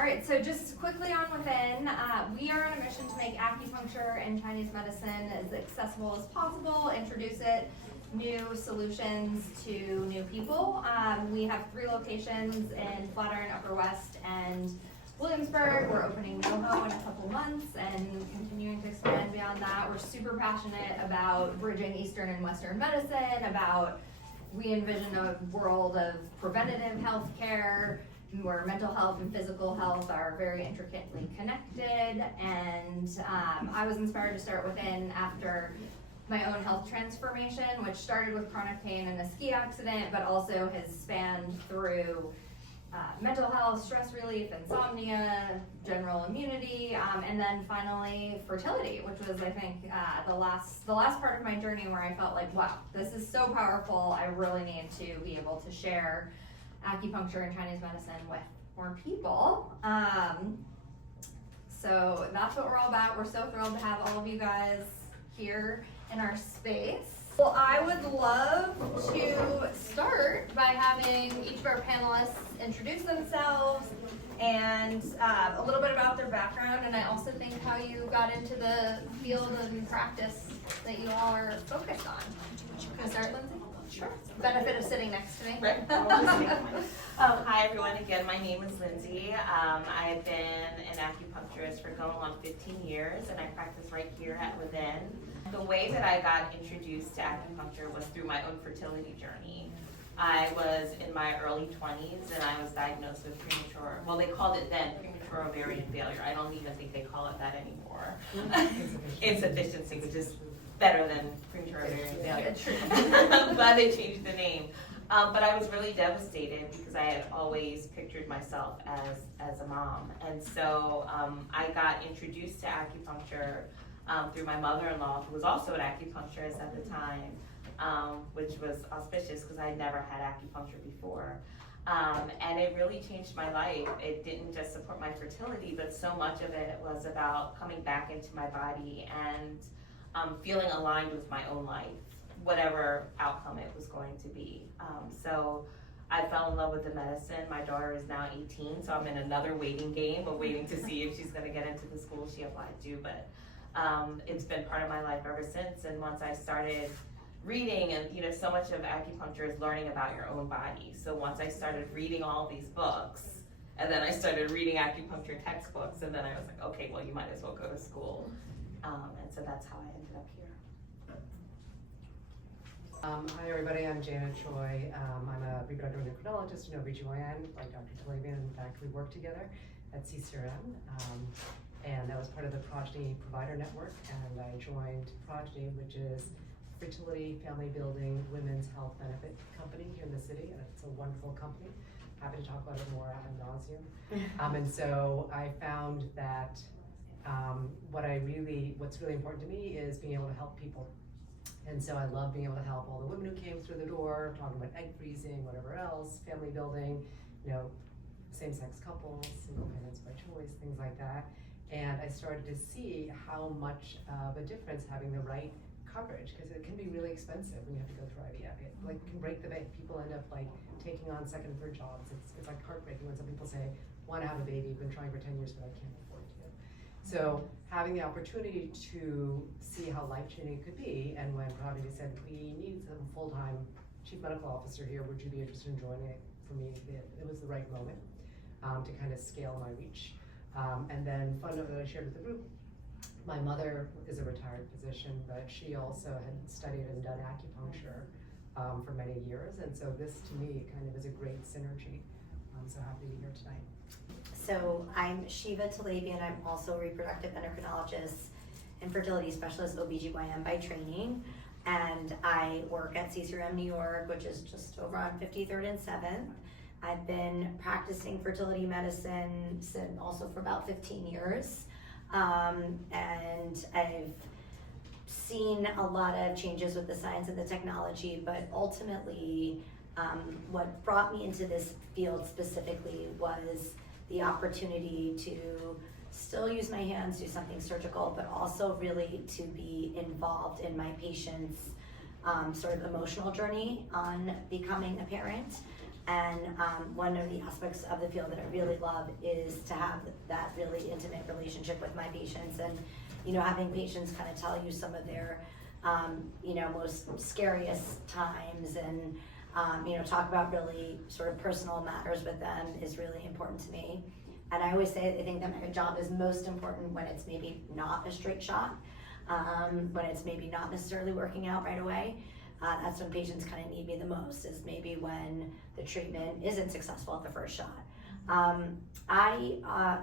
All right, so just quickly on within, we are on a mission to make acupuncture and Chinese medicine as accessible as possible, introduce new solutions to new people. We have 3 locations in Flatiron, Upper West, and Williamsburg. We're opening NoHo in a couple months and continuing to expand beyond that. We're super passionate about bridging Eastern and Western medicine, we envision a world of preventative health care, where mental health and physical health are very intricately connected. And I was inspired to start within after my own health transformation, which started with chronic pain and a ski accident, but also has spanned through mental health, stress relief, insomnia, general immunity, and then finally fertility, which was, I think, the last part of my journey where I felt like, wow, this is so powerful. I really need to be able to share acupuncture and Chinese medicine with more people. So that's what we're all about. We're so thrilled to have all of you guys here in our space. Well, I would love to start by having each of our panelists introduce themselves and a little bit about their background, and I also think how you got into the field and practice that you all are focused on. Can I start, Lindsay? Sure. Benefit of sitting next to me. Right. Hi everyone, again my name is Lindsay. I've been an acupuncturist for going on 15 years and I practice right here at Within. The way that I got introduced to acupuncture was through my own fertility journey. I was in my early 20s and I was diagnosed with premature, well they called it then premature ovarian failure. I don't even think they call it that anymore. Insufficiency, which is better than premature ovarian failure. I'm glad they changed the name. But I was really devastated because I had always pictured myself as a mom. And so I got introduced to acupuncture through my mother-in-law, who was also an acupuncturist at the time, which was auspicious because I never had acupuncture before. And it really changed my life. It didn't just support my fertility, but so much of it was about coming back into my body and feeling aligned with my own life, whatever outcome it was going to be. So I fell in love with the medicine. My daughter is now 18, so I'm in another waiting game of waiting to see if she's going to get into the school she applied to. But it's been part of my life ever since. And once I started reading, and so much of acupuncture is learning about your own body. So once I started reading all these books, and then I started reading acupuncture textbooks, and then I was like, okay, well, you might as well go to school. And so that's how I ended up here. Hi everybody, I'm Choi. I'm a reproductive endocrinologist and OB/GYN, like Dr. Talabian. In fact, we work together at CCRM, and that was part of the Progyny provider network, and I joined Progyny, which is fertility, family building, women's health benefit company here in the city, and it's a wonderful company. Happy to talk about it more ad nauseum. And so I found that what's really important to me is being able to help people. And so I love being able to help all the women who came through the door, talking about egg freezing, whatever else, family building, same-sex couples, single parents by choice, things like that. And I started to see how much of a difference having the right coverage, because it can be really expensive when you have to go through IVF. It can break the bank. People end up taking on second and third jobs. It's like heartbreaking when some people say, want to have a baby, been trying for 10 years, but I can't afford to. So having the opportunity to see how life-changing it could be, and when Progyny said, we need some full-time chief medical officer here, would you be interested in joining it? For me, it was the right moment to kind of scale my reach. And then fun note that I shared with the group, my mother is a retired physician, but she also had studied and done acupuncture for many years, and so this to me kind of is a great synergy. I'm so happy to be here tonight. So I'm Shiva Talabian. I'm also a reproductive endocrinologist and fertility specialist, OB/GYN by training, and I work at CCRM New York, which is just over on 53rd and 7th. I've been practicing fertility medicine also for about 15 years, and I've seen a lot of changes with the science and the technology, but ultimately what brought me into this field specifically was the opportunity to still use my hands, do something surgical, but also really to be involved in my patient's sort of emotional journey on becoming a parent. And one of the aspects of the field that I really love is to have that really intimate relationship with my patients, and having patients kind of tell you some of their most scariest times, and talk about really sort of personal matters with them is really important to me. And I always say I think that my job is most important when it's maybe not a straight shot, when it's maybe not necessarily working out right away. That's when patients kind of need me the most, is maybe when the treatment isn't successful at the first shot.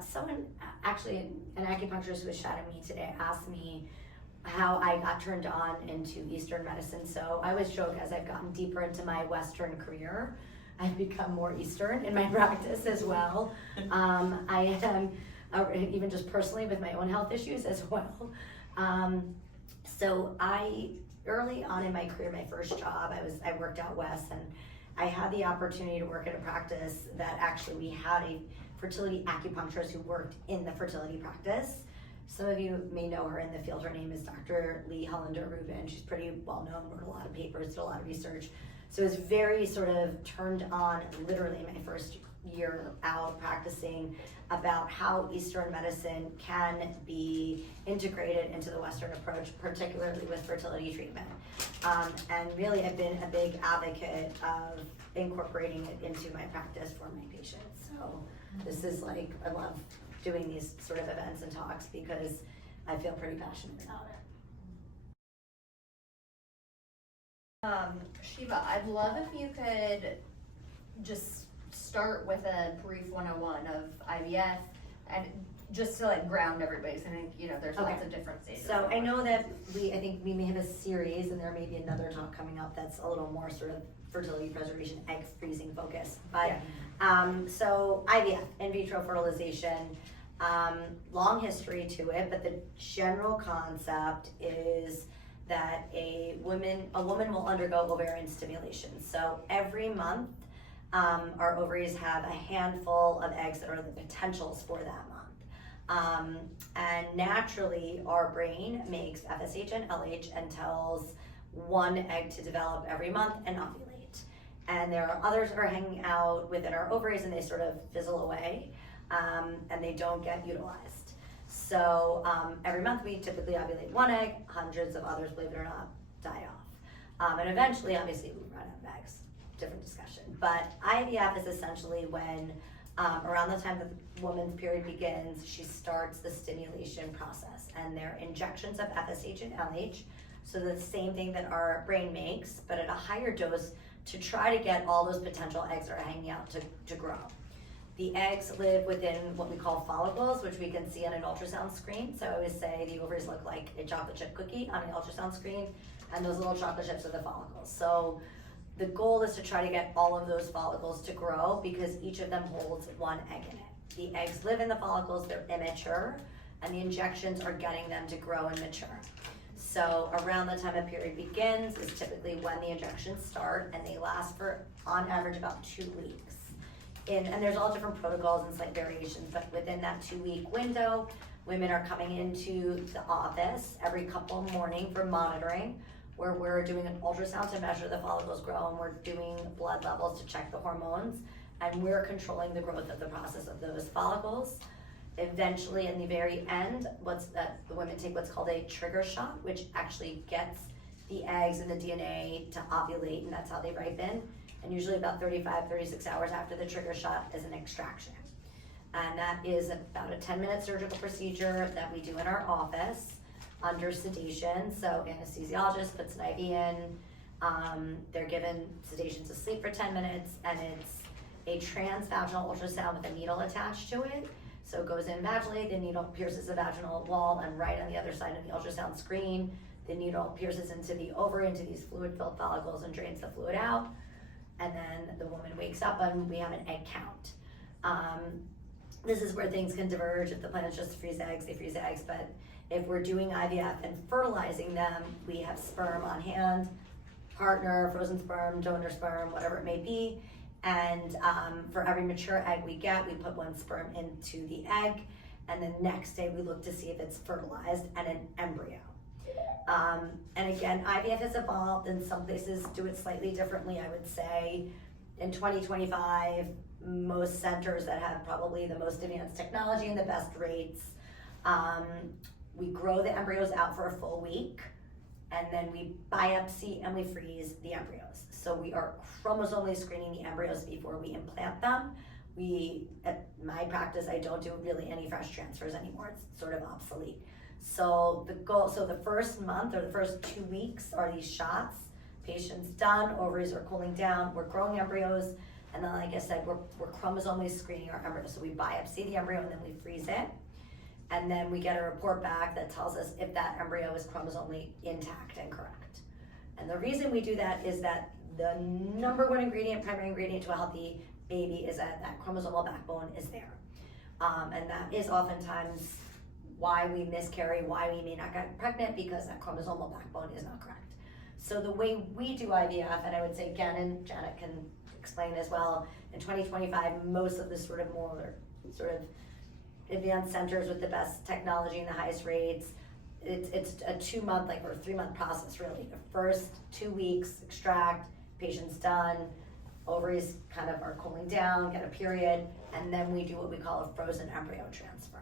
Someone, actually, an acupuncturist who was shadowing me today asked me how I got turned on into Eastern medicine. So I always joke, as I've gotten deeper into my Western career, I've become more Eastern in my practice as well. I am, even just personally with my own health issues as well. So early on in my career, my first job, I worked out west, and I had the opportunity to work at a practice that actually we had a fertility acupuncturist who worked in the fertility practice. Some of you may know her in the field. Her name is Dr. Lee Hollander-Rubin. She's pretty well known, wrote a lot of papers, did a lot of research. So I was very sort of turned on, literally my first year out practicing, about how Eastern medicine can be integrated into the Western approach, particularly with fertility treatment. And really I've been a big advocate of incorporating it into my practice for my patients. So this is I love doing these sort of events and talks because I feel pretty passionate about it. Shiva, I'd love if you could just start with a brief 101 of IVF, and just to ground everybody, because I think there's lots of different stages. So I know that I think we may have a series, and there may be another talk coming up that's a little more sort of fertility preservation, egg freezing focused. But so IVF, in vitro fertilization, long history to it, but the general concept is that a woman will undergo ovarian stimulation. So every month, our ovaries have a handful of eggs that are the potentials for that month. And naturally, our brain makes FSH and LH and tells one egg to develop every month and ovulate. And there are others that are hanging out within our ovaries, and they sort of fizzle away, and they don't get utilized. So every month we typically ovulate one egg, hundreds of others, believe it or not, die off. And eventually, obviously, we run out of eggs. Different discussion. But IVF is essentially when, around the time that the woman's period begins, she starts the stimulation process. And they're injections of FSH and LH, so the same thing that our brain makes, but at a higher dose to try to get all those potential eggs that are hanging out to grow. The eggs live within what we call follicles, which we can see on an ultrasound screen. So I always say the ovaries look like a chocolate chip cookie on an ultrasound screen, and those little chocolate chips are the follicles. So the goal is to try to get all of those follicles to grow, because each of them holds one egg in it. The eggs live in the follicles, they're immature, and the injections are getting them to grow and mature. So around the time a period begins is typically when the injections start, and they last for, on average, about 2 weeks. And there's all different protocols and slight variations, but within that 2-week window, women are coming into the office every couple morning for monitoring, where we're doing an ultrasound to measure the follicles grow, and we're doing blood levels to check the hormones, and we're controlling the growth of the process of those follicles. Eventually, in the very end, the women take what's called a trigger shot, which actually gets the eggs and the DNA to ovulate, and that's how they ripen. And usually about 36 hours after the trigger shot is an extraction. And that is about a 10-minute surgical procedure that we do in our office under sedation. So anesthesiologist puts an IV in, they're given sedation to sleep for 10 minutes, and it's a transvaginal ultrasound with a needle attached to it. So it goes in vaginally, the needle pierces the vaginal wall, and right on the other side of the ultrasound screen, the needle pierces into the ovary, into these fluid-filled follicles, and drains the fluid out. And then the woman wakes up and we have an egg count. This is where things can diverge. If the plan is just to freeze eggs, they freeze eggs. But if we're doing IVF and fertilizing them, we have sperm on hand, partner, frozen sperm, donor sperm, whatever it may be. And for every mature egg we get, we put 1 sperm into the egg. And the next day we look to see if it's fertilized and an embryo. And again, IVF has evolved, and some places do it slightly differently. I would say in 2025, most centers that have probably the most advanced technology and the best rates, we grow the embryos out for a full week, and then we biopsy and we freeze the embryos. So we are chromosomally screening the embryos before we implant them. At my practice, I don't do really any fresh transfers anymore. It's sort of obsolete. So the first month or the first 2 weeks are these shots. Patient's done, ovaries are cooling down, we're growing embryos, and then like I said, we're chromosomally screening our embryos. So we biopsy the embryo and then we freeze it. And then we get a report back that tells us if that embryo is chromosomally intact and correct. And the reason we do that is that the number one ingredient, primary ingredient to a healthy baby is that chromosomal backbone is there. And that is oftentimes why we miscarry, why we may not get pregnant, because that chromosomal backbone is not correct. So the way we do IVF, and I would say Ken and Janet can explain as well, in 2025, most of the sort of more sort of advanced centers with the best technology and the highest rates, it's a 2-month, or 3-month process really. The first 2 weeks, extract, patient's done, ovaries kind of are cooling down, get a period, and then we do what we call a frozen embryo transfer.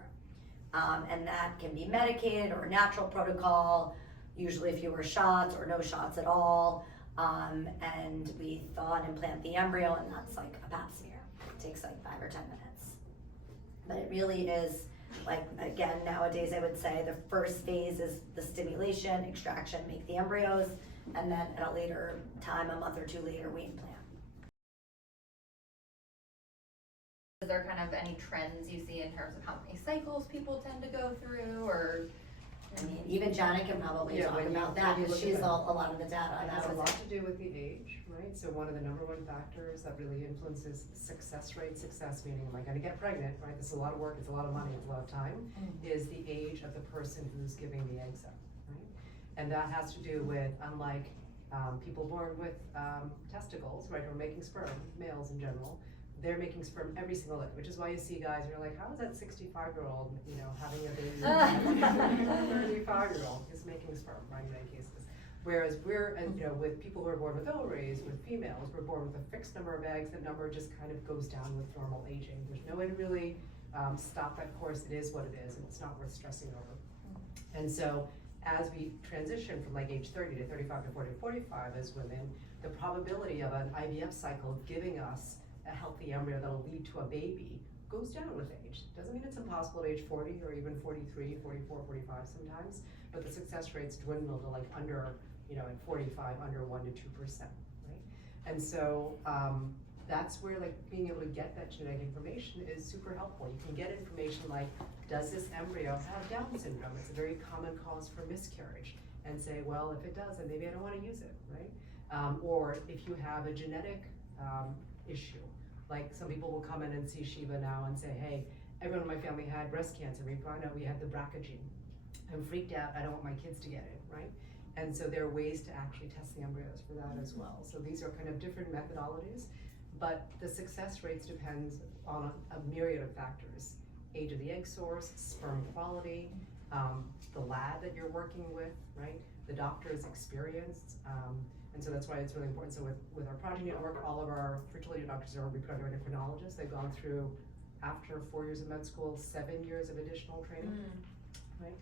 And that can be medicated or a natural protocol, usually fewer shots or no shots at all. And we thaw and implant the embryo, and that's like a pap smear. It takes like 5 or 10 minutes. But it really is, like, again, nowadays I would say the first phase is the stimulation, extraction, make the embryos, and then at a later time, a month or 2 later, we implant. Is there kind of any trends you see in terms of how many cycles people tend to go through, or? I mean, even Janet can probably talk about that, because she's a lot of the data on It that. has a lot to do with the age, right? So one of the number one factors that really influences success rate, success meaning, am I gonna get pregnant, right? This is a lot of work, it's a lot of money, it's a lot of time, is the age of the person who's giving the eggs up, right? And that has to do with, unlike people born with testicles, right, or making sperm, males in general, they're making sperm every single day, which is why you see guys, you're like, how is that 65-year-old, having a baby? 35-year-old is making sperm, right, in many cases. Whereas we're, with people who are born with ovaries, with females, we're born with a fixed number of eggs. The number just kind of goes down with normal aging. There's no way to really stop that course. It is what it is, and it's not worth stressing over. And so as we transition from like age 30 to 35 to 40 to 45 as women, the probability of an IVF cycle giving us a healthy embryo that'll lead to a baby goes down with age. Doesn't mean it's impossible at age 40 or even 43, 44, 45 sometimes, but the success rates dwindle to like under, at 45, under 1 to 2%, right? And so that's where like being able to get that genetic information is super helpful. You can get information like, does this embryo have Down syndrome? It's a very common cause for miscarriage. And say, well, if it does, then maybe I don't want to use it, right? Or if you have a genetic issue, like some people will come in and see Shiva now and say, hey, everyone in my family had breast cancer. We found out we had the BRCA gene. I'm freaked out, I don't want my kids to get it, right? And so there are ways to actually test the embryos for that as well. So these are kind of different methodologies, but the success rates depends on a myriad of factors. Age of the egg source, sperm quality, the lab that you're working with, right? The doctor's experience. And so that's why it's really important. So with our Progyny network, all of our fertility doctors are reproductive endocrinologists. They've gone through, after 4 years of med school, 7 years of additional training, right?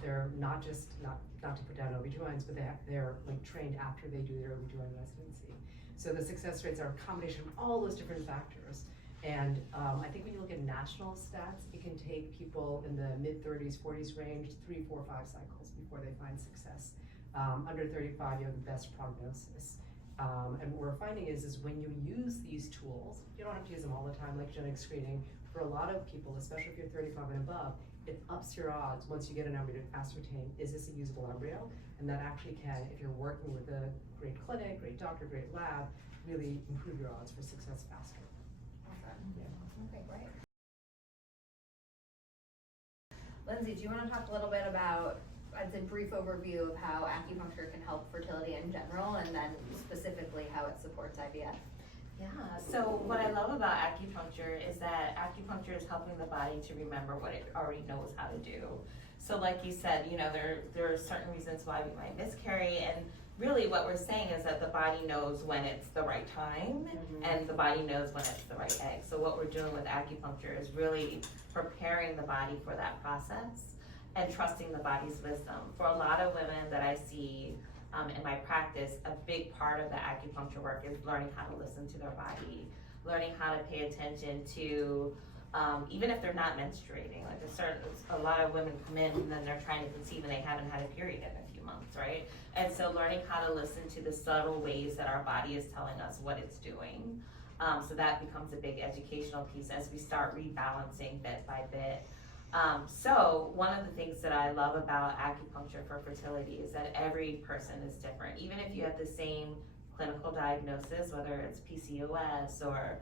They're not to put down OB/GYNs, but they're like trained after they do their OB/GYN residency. So the success rates are a combination of all those different factors. And I think when you look at national stats, it can take people in the mid-30s, 40s range, 3, 4, 5 cycles before they find success. Under 35, you have the best prognosis. And what we're finding is when you use these tools, you don't have to use them all the time like genetic screening. For a lot of people, especially if you're 35 and above, it ups your odds once you get an embryo to ascertain, is this a usable embryo? And that actually can, if you're working with a great clinic, great doctor, great lab, really improve your odds for success faster. Yeah. Okay, great. Lindsay, do you want to talk a little bit about, I'd say, brief overview of how acupuncture can help fertility in general, and then specifically how it supports IVF? Yeah, so what I love about acupuncture is that acupuncture is helping the body to remember what it already knows how to do. So like you said, there are certain reasons why we might miscarry, and really what we're saying is that the body knows when it's the right time, and the body knows when it's the right egg. So what we're doing with acupuncture is really preparing the body for that process and trusting the body's wisdom. For a lot of women that I see in my practice, a big part of the acupuncture work is learning how to listen to their body, learning how to pay attention to, even if they're not menstruating, like a lot of women come in and then they're trying to conceive and they haven't had a period in a few months, right? And so learning how to listen to the subtle ways that our body is telling us what it's doing. So that becomes a big educational piece as we start rebalancing bit by bit. So one of the things that I love about acupuncture for fertility is that every person is different. Even if you have the same clinical diagnosis, whether it's PCOS or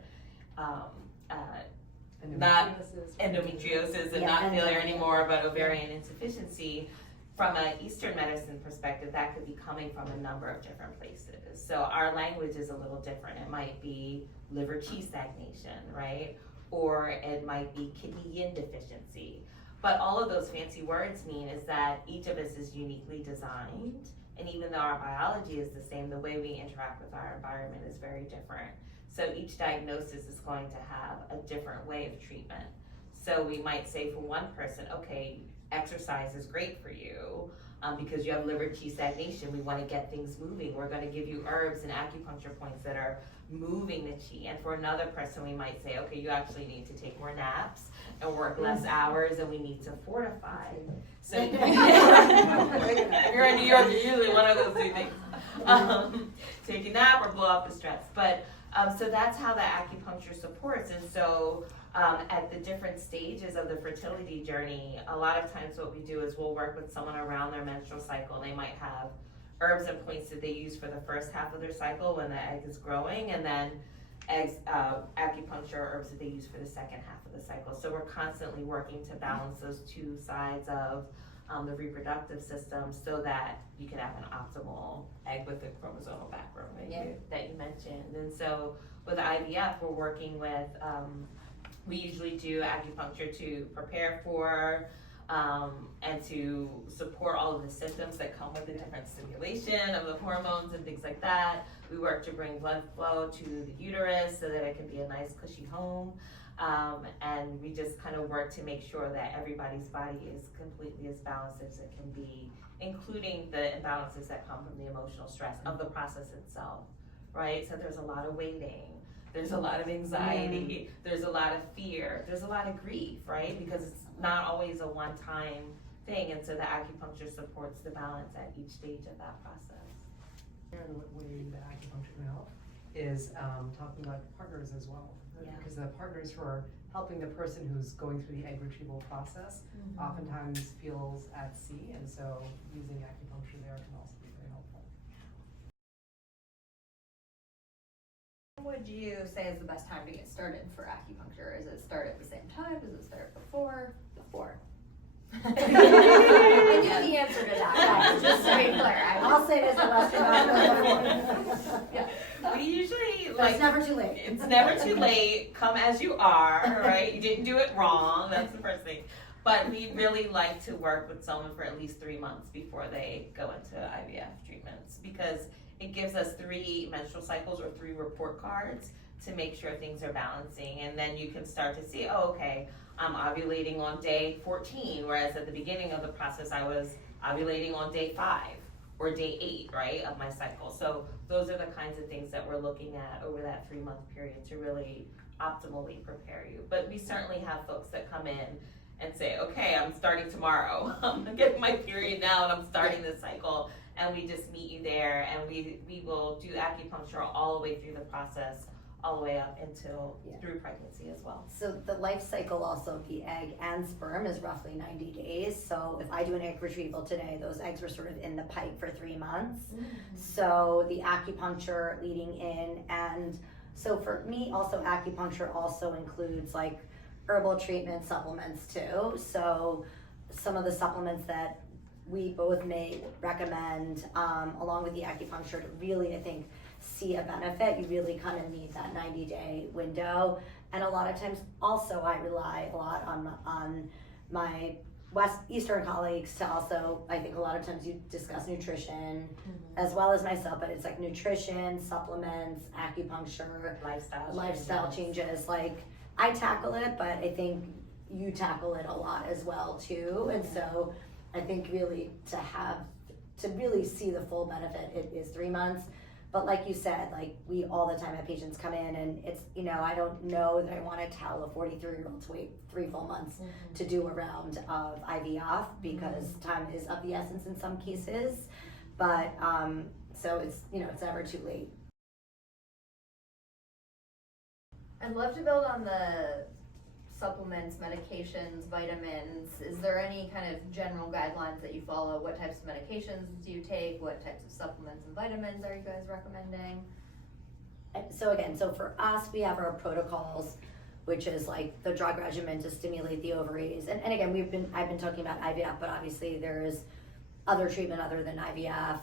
not endometriosis and not failure anymore, but ovarian insufficiency, from an Eastern medicine perspective, that could be coming from a number of different places. So our language is a little different. It might be liver qi stagnation, right? Or it might be kidney yin deficiency. But all of those fancy words mean is that each of us is uniquely designed, and even though our biology is the same, the way we interact with our environment is very different. So each diagnosis is going to have a different way of treatment. So we might say for one person, okay, exercise is great for you because you have liver qi stagnation. We want to get things moving. We're going to give you herbs and acupuncture points that are moving the chi. And for another person, we might say, okay, you actually need to take more naps and work less hours, and we need to fortify. So if you're in New York, you're usually one of those two things. Take a nap or blow off the stress. But so that's how the acupuncture supports. And so at the different stages of the fertility journey, a lot of times what we do is we'll work with someone around their menstrual cycle. They might have herbs and points that they use for the first half of their cycle when the egg is growing, and then acupuncture herbs that they use for the second half of the cycle. So we're constantly working to balance those two sides of the reproductive system so that you can have an optimal egg with the chromosomal backbone that you mentioned. And so with IVF, we're working with, we usually do acupuncture to prepare for and to support all of the symptoms that come with the different stimulation of the hormones and things like that. We work to bring blood flow to the uterus so that it can be a nice cushy home. And we just kind of work to make sure that everybody's body is completely as balanced as it can be, including the imbalances that come from the emotional stress of the process itself, right? So there's a lot of waiting. There's a lot of anxiety, there's a lot of fear, there's a lot of grief, right? Because it's not always a one-time thing, and so the acupuncture supports the balance at each stage of that process. And what way the acupuncture can help is talking about partners as well. Yeah. Because the partners who are helping the person who's going through the egg retrieval process oftentimes feels at sea, and so using acupuncture there can also be very helpful. What would you say is the best time to get started for acupuncture? Is it start at the same time? Does it start before? Before. I knew the answer to that, just to be clear. I'll say this in Western Yeah. We usually But it's never too late. It's never too late. Come as you are, right? You didn't do it wrong. That's the first thing. But we really like to work with someone for at least 3 months before they go into IVF treatments, because it gives us 3 menstrual cycles or 3 report cards to make sure things are balancing. And then you can start to see, oh, okay, I'm ovulating on day 14, whereas at the beginning of the process, I was ovulating on day 5 or day 8, right, of my cycle. So those are the kinds of things that we're looking at over that 3-month period to really optimally prepare you. But we certainly have folks that come in and say, okay, I'm starting tomorrow. I'm getting my period now and I'm starting this cycle. And we just meet you there, and we will do acupuncture all the way through the process, all the way up until through pregnancy as well. So the life cycle also of the egg and sperm is roughly 90 days. So if I do an egg retrieval today, those eggs were sort of in the pipe for 3 months. So the acupuncture leading in, and so for me also acupuncture also includes like herbal treatment supplements too. So some of the supplements that we both may recommend along with the acupuncture to really, I think, see a benefit, you really kind of need that 90-day window. And a lot of times also I rely a lot on my Eastern colleagues to also, I think a lot of times you discuss nutrition as well as myself, but it's like nutrition, supplements, acupuncture, lifestyle changes. Like I tackle it, but I think you tackle it a lot as well too. And so I think really to really see the full benefit, it is 3 months. But like you said, like we all the time have patients come in and it's, you know, I don't know that I want to tell a 43-year-old to wait 3 full months to do a round of IVF because time is of the essence in some cases. But so it's, you know, it's never too late. I'd love to build on the supplements, medications, vitamins. Is there any kind of general guidelines that you follow? What types of medications do you take? What types of supplements and vitamins are you guys recommending? So again, so for us, we have our protocols, which is like the drug regimen to stimulate the ovaries. And again, I've been talking about IVF, but obviously there's other treatment other than IVF,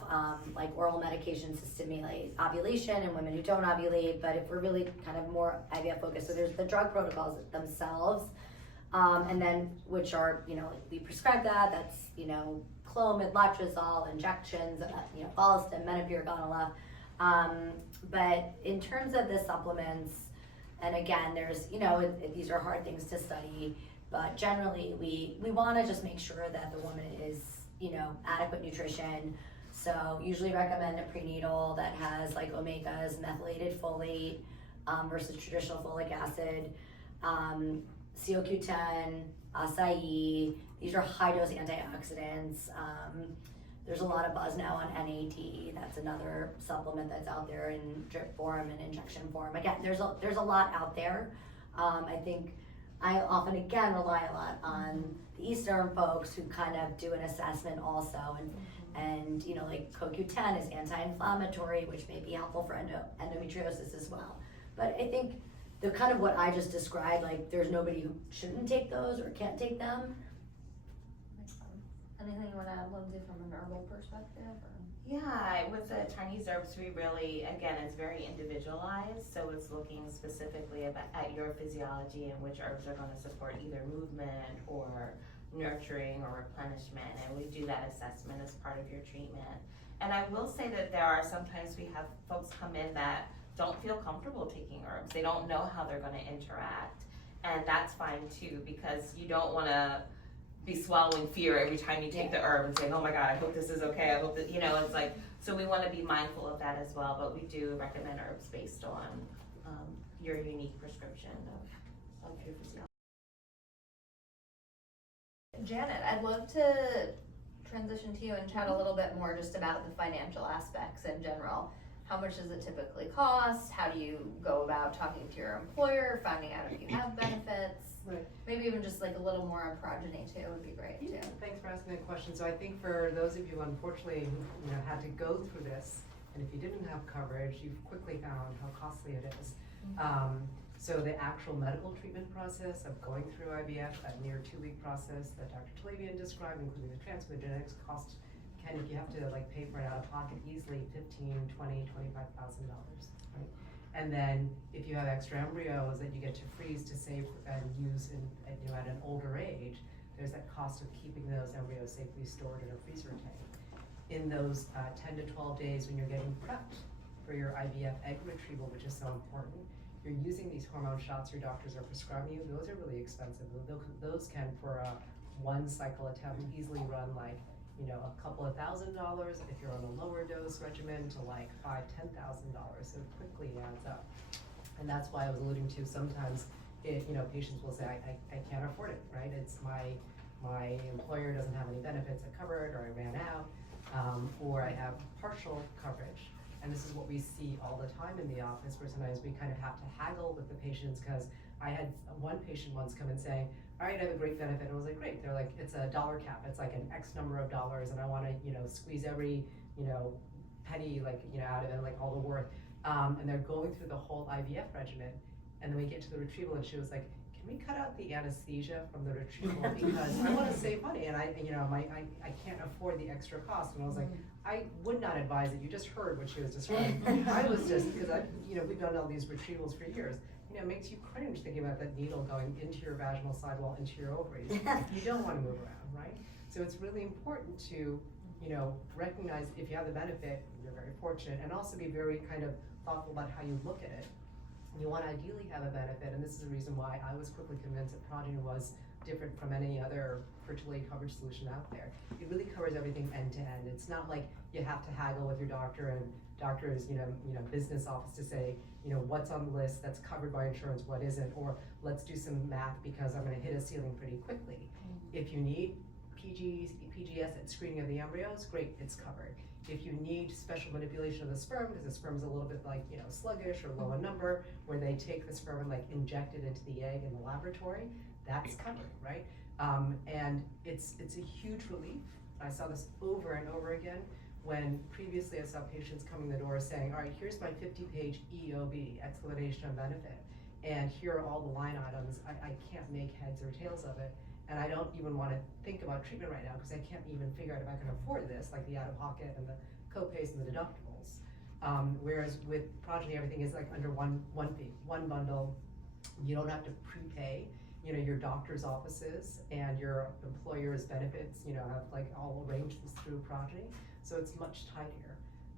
like oral medications to stimulate ovulation in women who don't ovulate. But if we're really kind of more IVF focused, so there's the drug protocols themselves, and then which are, you know, we prescribe that's, you know, Clomid, Letrozole, injections, you know, Follistim, Menopur, Gonala. But in terms of the supplements, and again, there's, you know, these are hard things to study, but generally we want to just make sure that the woman is, you know, adequate nutrition. So usually recommend a prenatal that has like omegas, methylated folate versus traditional folic acid, CoQ10, acai. These are high dose antioxidants. There's a lot of buzz now on NAD. That's another supplement that's out there in drip form and injection form. Again, there's a lot out there. I think I often again rely a lot on the Eastern folks who kind of do an assessment also, and you know, like CoQ10 is anti-inflammatory, which may be helpful for endometriosis as well. But I think the kind of what I just described, like there's nobody who shouldn't take those or can't take them. Anything you want to add, Lindsay, from an herbal perspective? Or? Yeah, with the Chinese herbs, we really, again, it's very individualized, so it's looking specifically at your physiology and which herbs are going to support either movement or nurturing or replenishment, and we do that assessment as part of your treatment. And I will say that there are sometimes we have folks come in that don't feel comfortable taking herbs. They don't know how they're going to interact, and that's fine too, because you don't want to be swallowing fear every time you take the herb and saying, oh my God, I hope this is okay, I hope that, you know, it's like, so we want to be mindful of that as well, but we do recommend herbs based on your unique prescription of your physiology. Janet, I'd love to transition to you and chat a little bit more just about the financial aspects in general. How much does it typically cost? How do you go about talking to your employer, finding out if you have benefits? Right. Maybe even just like a little more on Progyny too would be great too. Thanks for asking that question. So I think for those of you, unfortunately, who, you know, had to go through this, and if you didn't have coverage, you've quickly found how costly it is. So the actual medical treatment process of going through IVF, that near 2-week process that Dr. Talabian described, including the transfer genetics cost, can, if you have to like pay for it out of pocket, easily $15,000, $20,000, $25,000, right? And then if you have extra embryos that you get to freeze to save and use in, you know, at an older age, there's that cost of keeping those embryos safely stored in a freezer tank. In those 10 to 12 days when you're getting prepped for your IVF egg retrieval, which is so important, you're using these hormone shots your doctors are prescribing you. Those are really expensive. Those can, for a 1 cycle attempt, easily run like, you know, a couple of $1,000 if you're on a lower dose regimen to like $5,000, $10,000. So it quickly adds up. And that's why I was alluding to sometimes, you know, patients will say, I can't afford it, right? It's my employer doesn't have any benefits that cover it, or I ran out, or I have partial coverage. And this is what we see all the time in the office, where sometimes we kind of have to haggle with the patients, because I had one patient once come and say, all right, I have a great benefit. And I was like, great. They're like, it's a dollar cap. It's like an X number of dollars, and I want to, you know, squeeze every, you know, penny, like, you know, out of it, like all the worth. And they're going through the whole IVF regimen, and then we get to the retrieval, and she was like, can we cut out the anesthesia from the retrieval, because I want to save money, and I can't afford the extra cost. And I was like, I would not advise it. You just heard what she was describing. I was just, because you know, we've done all these retrievals for years. you know, makes you cringe thinking about that needle going into your vaginal sidewall, into your ovaries. You don't want to move around, right? So it's really important to, you know, recognize if you have the benefit, you're very fortunate, and also be very kind of thoughtful about how you look at it. You want to ideally have a benefit, and this is the reason why I was quickly convinced that Progyny was different from any other fertility coverage solution out there. It really covers everything end to end. It's not like you have to haggle with your doctor and doctor's, you know, business office to say, you know, what's on the list that's covered by insurance, what isn't, or let's do some math because I'm going to hit a ceiling pretty quickly. If you need PGS and screening of the embryos, great, it's covered. If you need special manipulation of the sperm, because the sperm is a little bit like, you know, sluggish or low in number, where they take the sperm and like inject it into the egg in the laboratory, that's covered, right? And it's a huge relief. I saw this over and over again when previously I saw patients coming in the door saying, all right, here's my 50-page EOB, explanation of benefit, and here are all the line items. I can't make heads or tails of it, and I don't even want to think about treatment right now because I can't even figure out if I can afford this, like the out-of-pocket and the co-pays and the deductibles. Whereas with Progyny, everything is like under one fee, one bundle. You don't have to prepay, you know, your doctor's offices and your employer's benefits, you know, have like all arranged this through Progyny. So it's much tidier.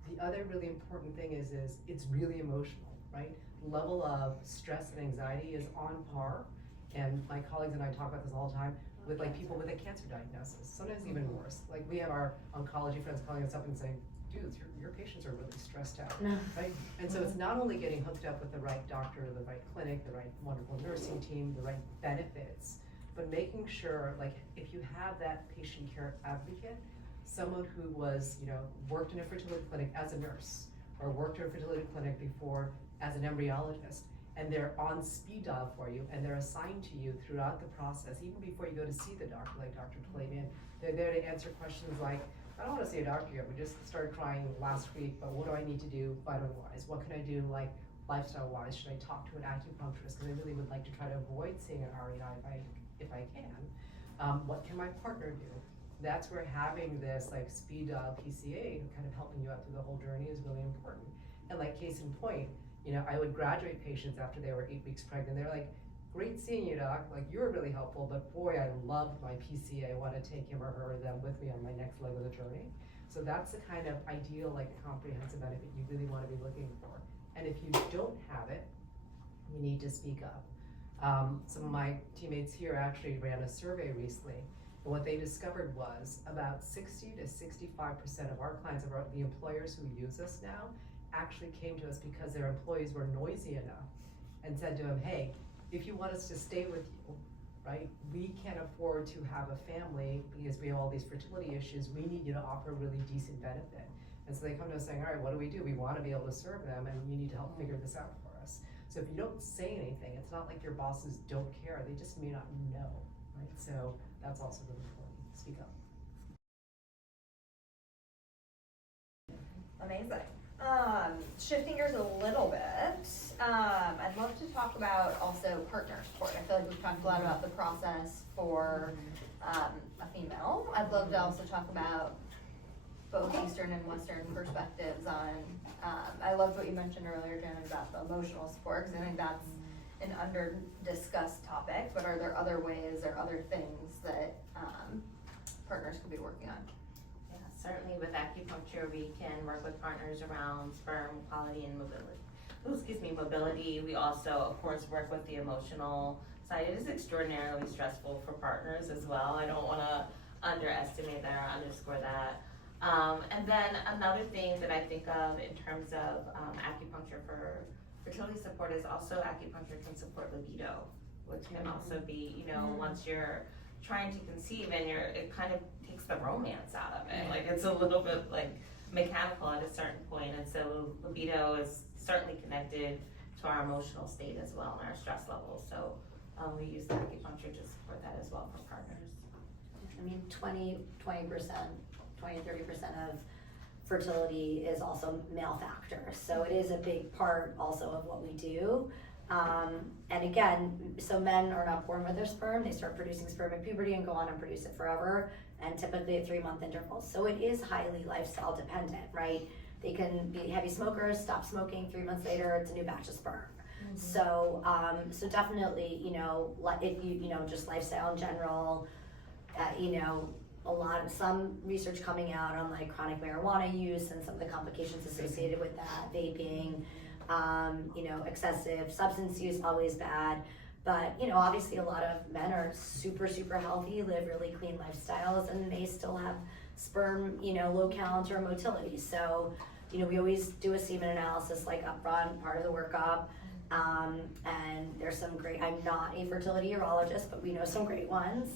The other really important thing is it's really emotional, right? Level of stress and anxiety is on par. And my colleagues and I talk about this all the time with like people with a cancer diagnosis, sometimes even worse. Like we have our oncology friends calling us up and saying, dudes, your patients are really stressed out, right? And so it's not only getting hooked up with the right doctor, the right clinic, the right wonderful nursing team, the right benefits, but making sure, like, if you have that patient care advocate, someone who was, you know, worked in a fertility clinic as a nurse, or worked in a fertility clinic before as an embryologist, and they're on speed dial for you, and they're assigned to you throughout the process, even before you go to see the doctor, like Dr. Talabian. They're there to answer questions like, I don't want to see a doctor yet, we just started trying last week, but what do I need to do vitamin-wise? What can I do, like, lifestyle-wise? Should I talk to an acupuncturist? Because I really would like to try to avoid seeing an REI if I can. What can my partner do? That's where having this, like, speed dial PCA kind of helping you out through the whole journey is really important. And like, case in point, you know, I would graduate patients after they were 8 weeks pregnant. They're like, great seeing you, doc. Like, you were really helpful, but boy, I loved my PCA. I want to take him or her or them with me on my next leg of the journey. So that's the kind of ideal, like, comprehensive benefit you really want to be looking for. And if you don't have it, you need to speak up. Some of my teammates here actually ran a survey recently. And what they discovered was about 60 to 65% of our clients, of the employers who use us now, actually came to us because their employees were noisy enough and said to them, hey, if you want us to stay with you, right, we can't afford to have a family because we have all these fertility issues, we need you to offer really decent benefit. And so they come to us saying, all right, what do? We want to be able to serve them, and you need to help figure this out for us. So if you don't say anything, it's not like your bosses don't care, they just may not know, right? So that's also really important. Speak up. Amazing. Shifting gears a little bit, I'd love to talk about also partner support. I feel like we've talked a lot about the process for a female. I'd love to also talk about both Eastern and Western perspectives on, I loved what you mentioned earlier, Janet, about the emotional support, because I think that's an under-discussed topic, but are there other ways or other things that partners could be working on? Certainly with acupuncture, we can work with partners around sperm quality and mobility. We also, of course, work with the emotional side. It is extraordinarily stressful for partners as well. I don't want to underestimate that or underscore that. And then another thing that I think of in terms of acupuncture for fertility support is also acupuncture can support libido, which can also be, you know, once you're trying to conceive and it kind of takes the romance out of it. Like, it's a little bit like mechanical at a certain point, and so libido is certainly connected to our emotional state as well and our stress levels. So we use acupuncture to support that as well for partners. I mean, 20%, 20-30% of fertility is also male factor. So it is a big part also of what we do. And again, so men are not born with their sperm, they start producing sperm at puberty and go on and produce it forever, and typically at 3-month intervals. So it is highly lifestyle dependent, right? They can be heavy smokers, stop smoking, 3 months later, it's a new batch of sperm. So, so definitely, if just lifestyle in general, some research coming out on like chronic marijuana use and some of the complications associated with that, vaping, excessive substance use, always bad. But, obviously a lot of men are super, super healthy, live really clean lifestyles, and they still have sperm, low count or motility. So, we always do a semen analysis like upfront, part of the workup. And there's some great, I'm not a fertility urologist, but we know some great ones.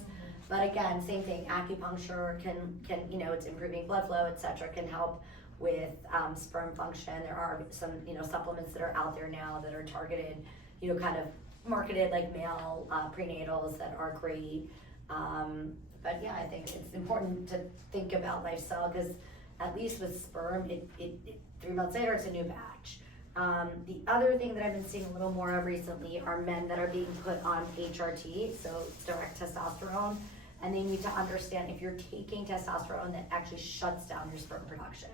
But again, same thing, acupuncture can it's improving blood flow, etc., can help with sperm function. There are some, supplements that are out there now that are targeted, kind of marketed like male prenatals that are great. But yeah, I think it's important to think about lifestyle, because at least with sperm, it 3 months later, it's a new batch. The other thing that I've been seeing a little more of recently are men that are being put on HRT, so it's direct testosterone, and they need to understand if you're taking testosterone, that actually shuts down your sperm production.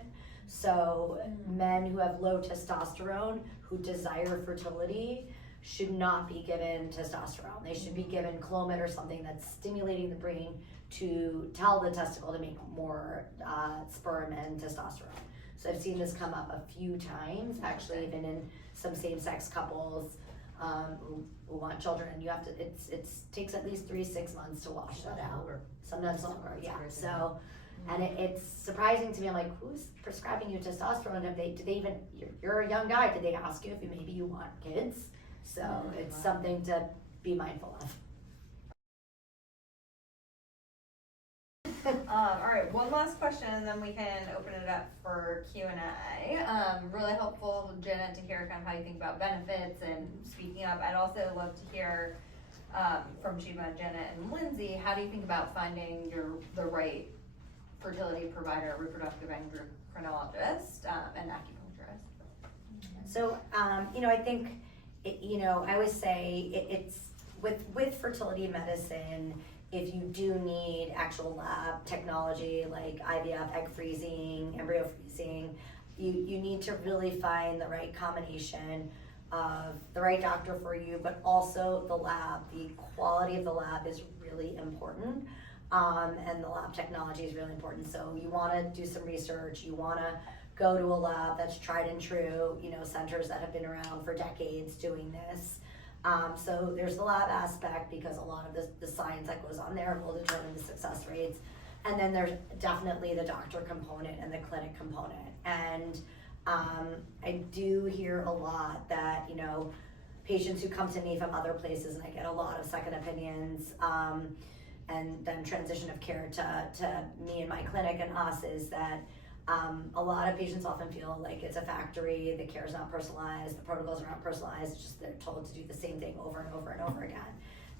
So men who have low testosterone, who desire fertility, should not be given testosterone. They should be given Clomid or something that's stimulating the brain to tell the testicle to make more sperm and testosterone. So I've seen this come up a few times, actually, even in some same-sex couples who want children. And you have to, it takes at least 3 to 6 months to wash that out. Sometimes longer, yeah. So, and it's surprising to me. I'm like, who's prescribing you testosterone? Did they even? You're a young guy. Did they ask you if maybe you want kids? So it's something to be mindful of. All right, one last question, and then we can open it up for Q&A. Really helpful, Janet, to hear kind of how you think about benefits and speaking up. I'd also love to hear from Choi, Janet, and Lindsay, how do you think about finding the right fertility provider, reproductive endocrinologist, and acupuncturist? So, I think, I always say it's with fertility medicine, if you do need actual lab technology like IVF, egg freezing, embryo freezing, you need to really find the right combination of the right doctor for you, but also the lab. The quality of the lab is really important, and the lab technology is really important. So you want to do some research. You want to go to a lab that's tried and true, centers that have been around for decades doing this. So there's the lab aspect, because a lot of the science that goes on there will determine the success rates. And then there's definitely the doctor component and the clinic component. And I do hear a lot that, patients who come to me from other places, and I get a lot of second opinions, and then transition of care to me and my clinic and us, is that a lot of patients often feel like it's a factory, the care is not personalized, the protocols are not personalized, it's just they're told to do the same thing over and over and over again.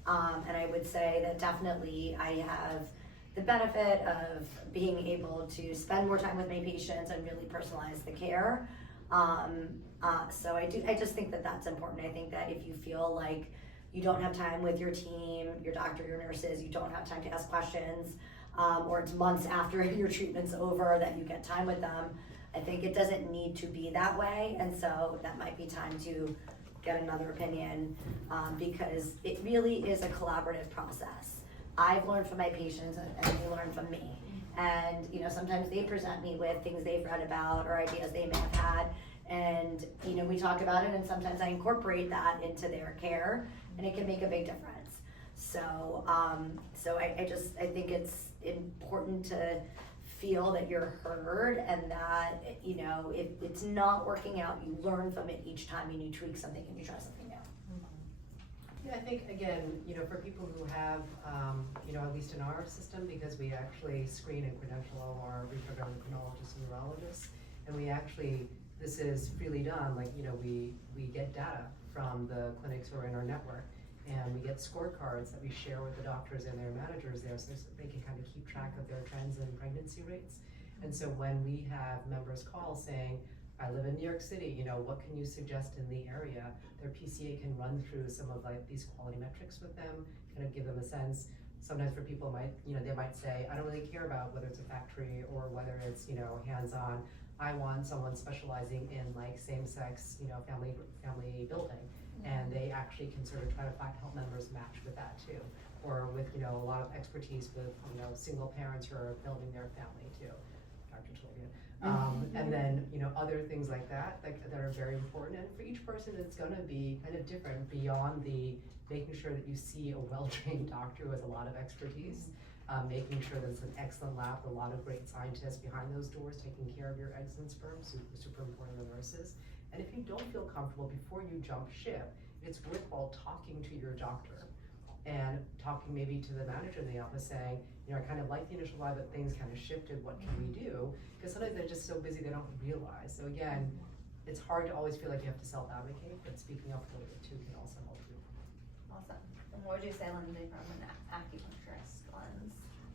And I would say that definitely I have the benefit of being able to spend more time with my patients and really personalize the care. So I just think that that's important. I think that if you feel like you don't have time with your team, your doctor, your nurses, you don't have time to ask questions, or it's months after your treatment's over that you get time with them, I think it doesn't need to be that way. And so that might be time to get another opinion, because it really is a collaborative process. I've learned from my patients, and they learn from me. And sometimes they present me with things they've read about or ideas they may have had, and we talk about it, and sometimes I incorporate that into their care, and it can make a big difference. So, I think it's important to feel that you're heard, and that if it's not working out, you learn from it each time, and you tweak something and you try something new. Yeah, I think again, for people who have, at least in our system, because we actually screen and credential our reproductive endocrinologists and urologists, and we actually, this is freely done, like, we get data from the clinics who are in our network, and we get scorecards that we share with the doctors and their managers there, so they can kind of keep track of their trends in pregnancy rates. And so when we have members call saying, I live in New York City, what can you suggest in the area? Their PCA can run through some of these quality metrics with them, kind of give them a sense. Sometimes for people they might say, I don't really care about whether it's a factory or whether it's, hands-on. I want someone specializing in same-sex, family building. and they actually can sort of try to help members match with that too. Or with, a lot of expertise with, single parents who are building their family too, Dr. Choi. And then, other things like that are very important. And for each person, it's gonna be kind of different beyond the making sure that you see a well-trained doctor who has a lot of expertise, making sure that it's an excellent lab, a lot of great scientists behind those doors taking care of your eggs and sperm, super important, the nurses. And if you don't feel comfortable before you jump ship, it's worthwhile talking to your doctor and talking maybe to the manager in the office saying, I kind of like the initial vibe, but things kind of shifted, what can we do? Because sometimes they're just so busy they don't realize. So again, it's hard to always feel like you have to self-advocate, but speaking up a little bit too can also help you. Awesome. And what would you say, Lindsay, from an acupuncturist lens?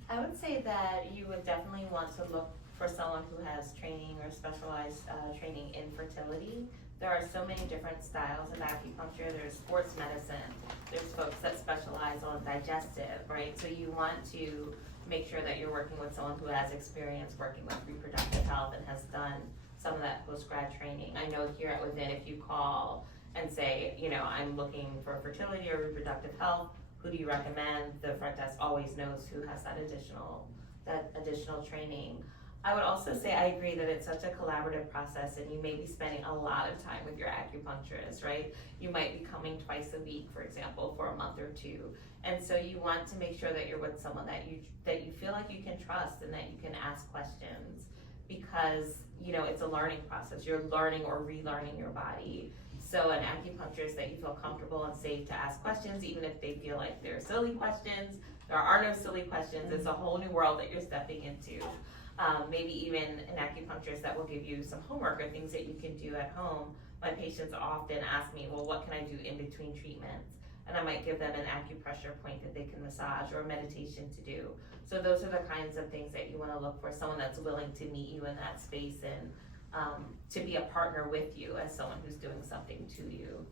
I would say that you would definitely want to look for someone who has training or specialized training in fertility. There are so many different styles of acupuncture. There's sports medicine. There's folks that specialize on digestive, right? So you want to make sure that you're working with someone who has experience working with reproductive health and has done some of that post-grad training. I know here at Within, if you call and say, I'm looking for fertility or reproductive health, who do you recommend? The front desk always knows who has that additional training. I would also say I agree that it's such a collaborative process, and you may be spending a lot of time with your acupuncturist, right? You might be coming twice a week, for example, for a month or two. And so you want to make sure that you're with someone that you feel like you can trust and that you can ask questions, because it's a learning process. You're learning or relearning your body. So an acupuncturist that you feel comfortable and safe to ask questions, even if they feel like they're silly questions. There are no silly questions. It's a whole new world that you're stepping into. Maybe even an acupuncturist that will give you some homework or things that you can do at home. My patients often ask me, well, what can I do in between treatments? And I might give them an acupressure point that they can massage or a meditation to do. So those are the kinds of things that you want to look for, someone that's willing to meet you in that space and to be a partner with you as someone who's doing something to you.